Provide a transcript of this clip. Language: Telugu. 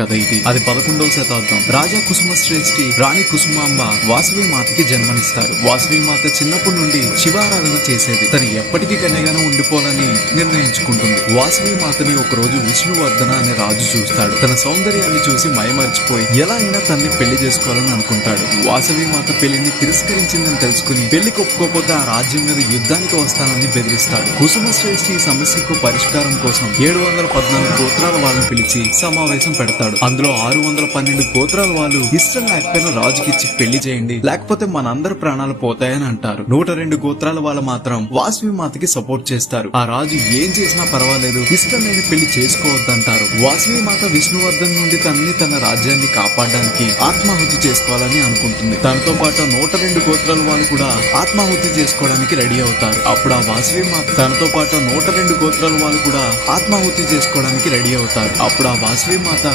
కథ ఇది. అది 11వ శతాబ్దం. రాజా కుసుమశ్రేష్ఠి రాణి కుసుమాంబ వాసవి మాతకి జన్మనిస్తారు. వాసవి మాత చిన్నప్పటి నుండి శివారాధన చేసేది. తను ఎప్పటికీ కన్యగానే ఉండిపోవాలని నిర్ణయించుకుంటుంది. వాసవి మాతని ఒక రోజు విష్ణువర్ధన అనే రాజు చూస్తాడు. తన సౌందర్యాన్ని చూసి మైమర్చిపోయి ఎలా అయినా తన్ని పెళ్లి చేసుకోవాలని అనుకుంటాడు. వాసవి మాత పెళ్లిని తిరస్కరించిందని తెలుసుకుని పెళ్లికి ఒప్పుకోకపోతే ఆ రాజ్యం మీద యుద్ధానికి వస్తానని బెదిరిస్తాడు. కుసుమశ్రేష్ఠి ఈ సమస్యకు పరిష్కారం కోసం 714 గోత్రాల వాళ్ళని పిలిచి సమావేశం పెడతాడు. అందులో 612 గోత్రాల వాళ్ళు ఇష్టం లేకపోయినా రాజుకిచ్చి పెళ్లి చేయండి, లేకపోతే మనందరి ప్రాణాలు పోతాయని అంటారు. 102 గోత్రాల వాళ్ళు మాత్రం వాసవి మాతకి సపోర్ట్ చేస్తారు. ఆ రాజు ఏం చేసినా పర్వాలేదు, ఇష్టం లేని పెళ్లి చేసుకోవద్దంటారు. వాసవి మాత విష్ణువర్ధన్ నుండి తన రాజ్యాన్ని కాపాడడానికి ఆత్మాహుతి చేసుకోవాలని అనుకుంటుంది. తనతో పాటు 102 గోత్రాల వాళ్ళు కూడా ఆత్మాహుతి చేసుకోవడానికి రెడీ అవుతారు. అప్పుడు ఆ వాసవి మాత తనతో పాటు 102 గోత్రాల వాళ్ళు కూడా ఆత్మాహుతి చేసుకోవడానికి రెడీ అవుతారు. అప్పుడు ఆ వాసవి మాత